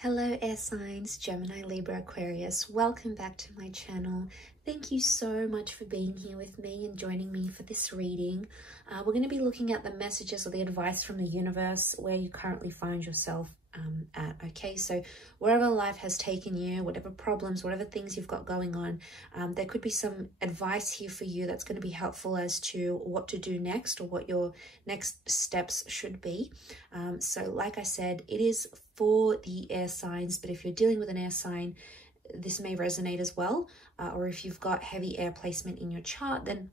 Hello air signs, Gemini, Libra, Aquarius. Welcome back to my channel. Thank you so much for being here with me and joining me for this reading. We're going to be looking at the messages or the advice from the universe where you currently find yourself at. Okay, so wherever life has taken you, whatever problems, whatever things you've got going on, there could be some advice here for you that's going to be helpful as to what to do next or what your next steps should be. So like I said, it is for the air signs, but if you're dealing with an air sign, this may resonate as well. Or if you've got heavy air placement in your chart, then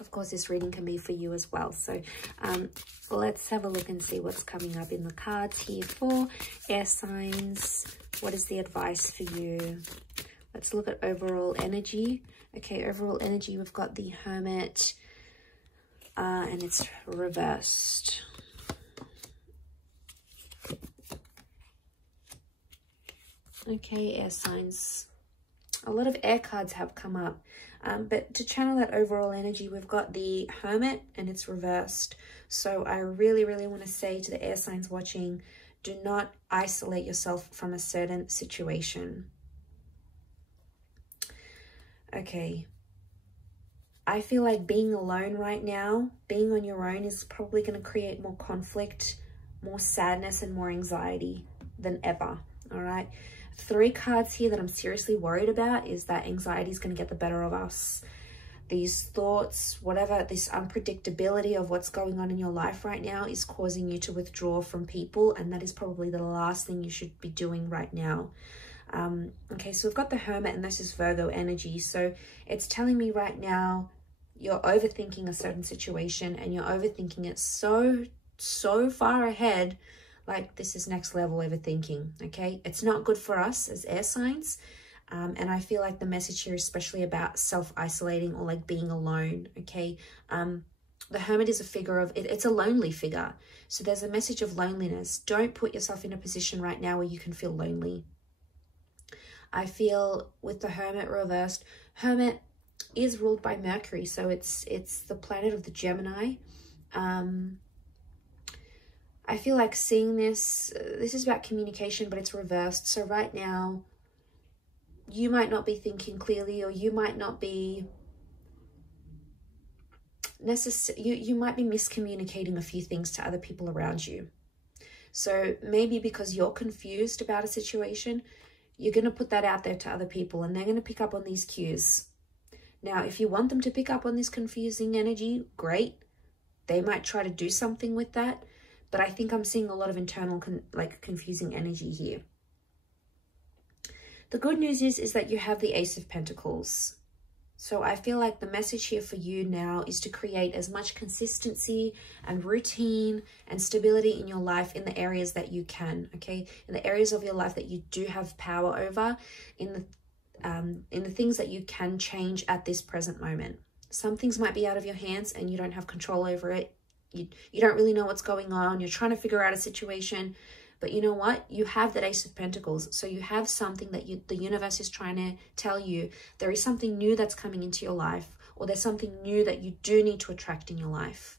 of course this reading can be for you as well. So let's have a look and see what's coming up in the cards here for air signs. What is the advice for you? Let's look at overall energy. Okay, overall energy, we've got the Hermit and it's reversed. Okay, air signs. A lot of air cards have come up, but to channel that overall energy, we've got the Hermit and it's reversed. So I really want to say to the air signs watching, do not isolate yourself from a certain situation. Okay. I feel like being alone right now, being on your own is probably going to create more conflict, more sadness and more anxiety than ever. All right. 3 cards here that I'm seriously worried about is that anxiety is going to get the better of us. These thoughts, whatever, this unpredictability of what's going on in your life right now is causing you to withdraw from people. And that is probably the last thing you should be doing right now. Okay, so we've got the Hermit and this is Virgo energy. So it's telling me right now you're overthinking a certain situation and you're overthinking it so far ahead. Like this is next level overthinking, okay? It's not good for us as air signs. And I feel like the message here is especially about self-isolating or like being alone, okay? The Hermit is a figure of, it's a lonely figure. So there's a message of loneliness. Don't put yourself in a position right now where you can feel lonely. I feel with the Hermit reversed, Hermit is ruled by Mercury. So it's the planet of the Gemini. I feel like seeing this is about communication, but it's reversed. So right now, you might not be thinking clearly, or you might not be you might be miscommunicating a few things to other people around you. So maybe because you're confused about a situation, you're going to put that out there to other people and they're going to pick up on these cues. Now, if you want them to pick up on this confusing energy, great. They might try to do something with that. But I think I'm seeing a lot of internal confusing energy here. The good news is that you have the Ace of Pentacles. So I feel like the message here for you now is to create as much consistency and routine and stability in your life in the areas that you can, okay? In the areas of your life that you do have power over, in the things that you can change at this present moment. Some things might be out of your hands and you don't have control over it. You don't really know what's going on. You're trying to figure out a situation. But you know what? You have that Ace of Pentacles. So you have something that the universe is trying to tell you. There is something new that's coming into your life. Or there's something new that you do need to attract in your life.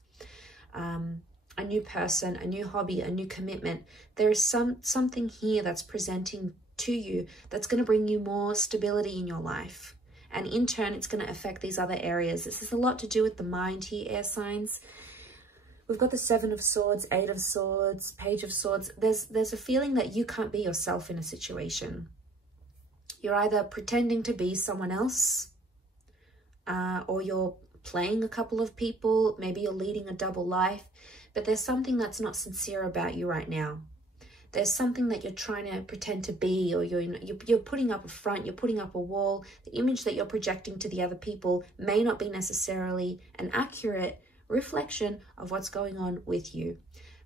A new person, a new hobby, a new commitment. There is something here that's presenting to you that's going to bring you more stability in your life. And in turn, it's going to affect these other areas. This has a lot to do with the mind here, air signs. We've got the 7 of Swords, 8 of Swords, Page of Swords. There's a feeling that you can't be yourself in a situation. You're either pretending to be someone else or you're playing a couple of people. Maybe you're leading a double life, but there's something that's not sincere about you right now. There's something that you're trying to pretend to be, or you're putting up a front, you're putting up a wall. The image that you're projecting to the other people may not be necessarily an accurate reflection of what's going on with you.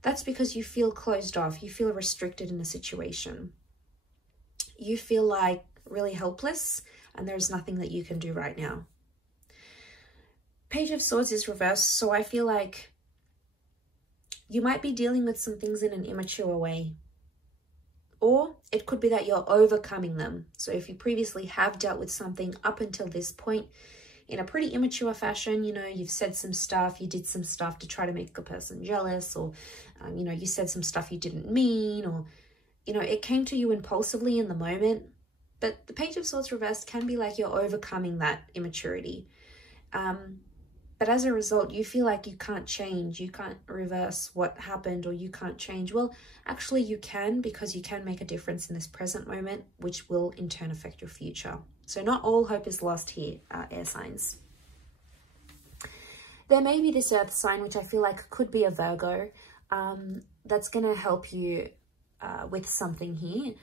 That's because you feel closed off. You feel restricted in a situation. You feel like really helpless and there's nothing that you can do right now. Page of Swords is reversed. So I feel like you might be dealing with some things in an immature way. Or it could be that you're overcoming them. So if you previously have dealt with something up until this point, in a pretty immature fashion, you know, you've said some stuff, you did some stuff to try to make a person jealous, or, you know, you said some stuff you didn't mean, or you know, it came to you impulsively in the moment, but the Page of Swords reversed can be like you're overcoming that immaturity. But as a result, you feel like you can't change, you can't reverse what happened, or you can't change. Well, actually you can, because you can make a difference in this present moment, which will in turn affect your future. So not all hope is lost here, air signs. There may be this earth sign, which I feel like could be a Virgo, that's going to help you with something here.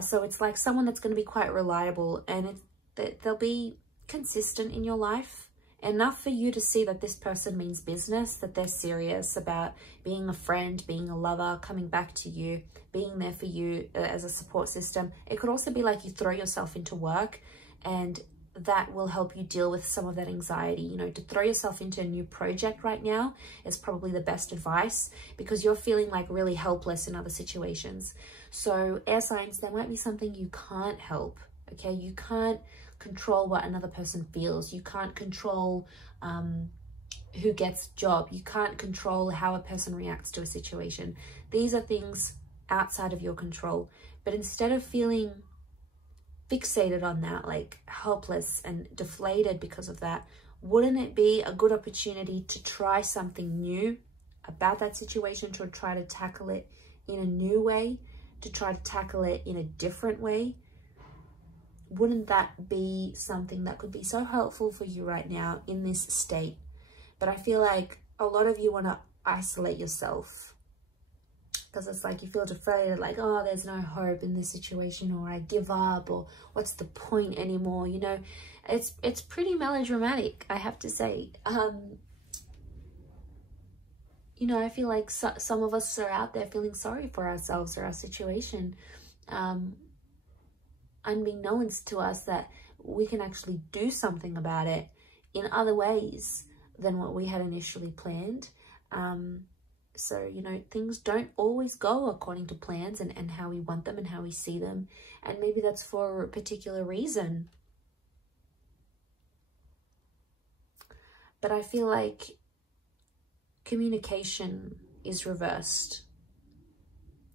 So it's like someone that's going to be quite reliable, and they'll be consistent in your life. Enough for you to see that this person means business, that they're serious about being a friend, being a lover, coming back to you, being there for you as a support system. It could also be like you throw yourself into work, and that will help you deal with some of that anxiety. You know, to throw yourself into a new project right now is probably the best advice, because you're feeling like really helpless in other situations. So air signs, there might be something you can't help, okay? You can't control what another person feels. You can't control who gets job. You can't control how a person reacts to a situation. These are things outside of your control. But instead of feeling fixated on that, like helpless and deflated because of that, wouldn't it be a good opportunity to try something new about that situation, to try to tackle it in a new way, to try to tackle it in a different way? Wouldn't that be something that could be so helpful for you right now in this state? But I feel like a lot of you want to isolate yourself, because it's like you feel deflated, like, oh, there's no hope in this situation, or I give up, or what's the point anymore? You know, it's pretty melodramatic, I have to say. You know, I feel like some of us are out there feeling sorry for ourselves or our situation. Unbeknownst to us that we can actually do something about it in other ways than what we had initially planned. So, you know, things don't always go according to plans and how we want them and how we see them. And maybe that's for a particular reason. But I feel like communication is reversed,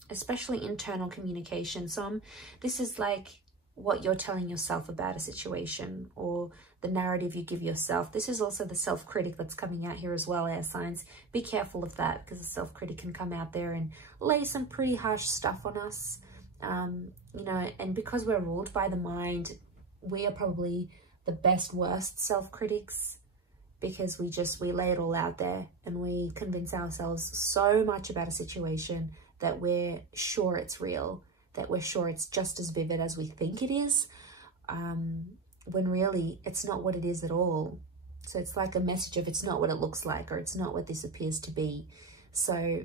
especially internal communication. So this is like what you're telling yourself about a situation, or the narrative you give yourself. This is also the self-critic that's coming out here as well, air signs. Be careful of that, because the self-critic can come out there and lay some pretty harsh stuff on us. You know, and because we're ruled by the mind, we are probably the best, worst self-critics, because we lay it all out there and we convince ourselves so much about a situation that we're sure it's real, that we're sure it's just as vivid as we think it is, when really it's not what it is at all. So it's like a message of it's not what it looks like, or it's not what this appears to be. So,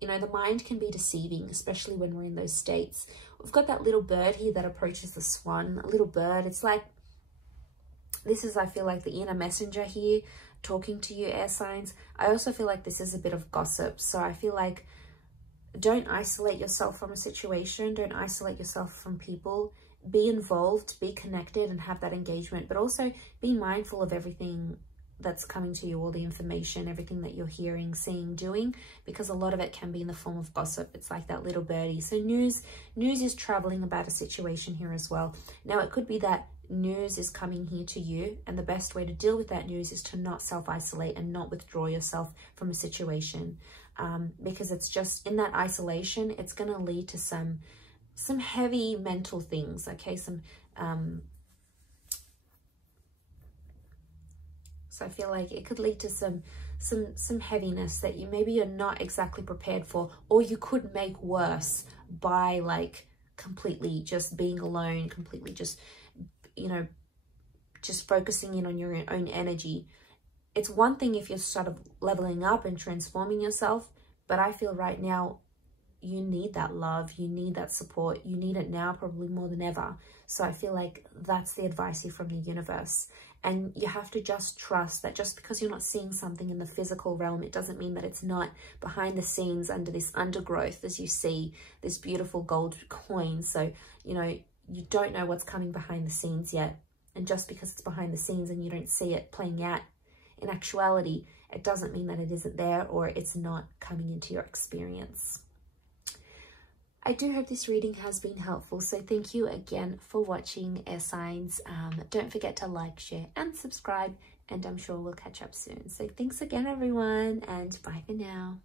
you know, the mind can be deceiving, especially when we're in those states. We've got that little bird here that approaches the swan, a little bird. It's like, this is, I feel like, the inner messenger here talking to you, air signs. I also feel like this is a bit of gossip. So I feel like, don't isolate yourself from a situation. Don't isolate yourself from people. Be involved, be connected, and have that engagement. But also be mindful of everything that's coming to you, all the information, everything that you're hearing, seeing, doing, because a lot of it can be in the form of gossip. It's like that little birdie. So news is traveling about a situation here as well. Now, it could be that news is coming here to you, and the best way to deal with that news is to not self-isolate and not withdraw yourself from a situation, because it's just in that isolation, it's going to lead to some heavy mental things, okay? So I feel like it could lead to some heaviness that you're not exactly prepared for, or you could make worse by like completely just being alone, completely just, you know, just focusing in on your own energy. It's one thing if you're sort of leveling up and transforming yourself, but I feel right now you need that love, you need that support, you need it now probably more than ever. So I feel like that's the advice here from the universe. And you have to just trust that just because you're not seeing something in the physical realm, it doesn't mean that it's not behind the scenes under this undergrowth, as you see this beautiful gold coin. So, you know, you don't know what's coming behind the scenes yet. And just because it's behind the scenes and you don't see it playing out in actuality, it doesn't mean that it isn't there or it's not coming into your experience. I do hope this reading has been helpful. So thank you again for watching, air signs. Don't forget to like, share and subscribe, and I'm sure we'll catch up soon. So thanks again, everyone, and bye for now.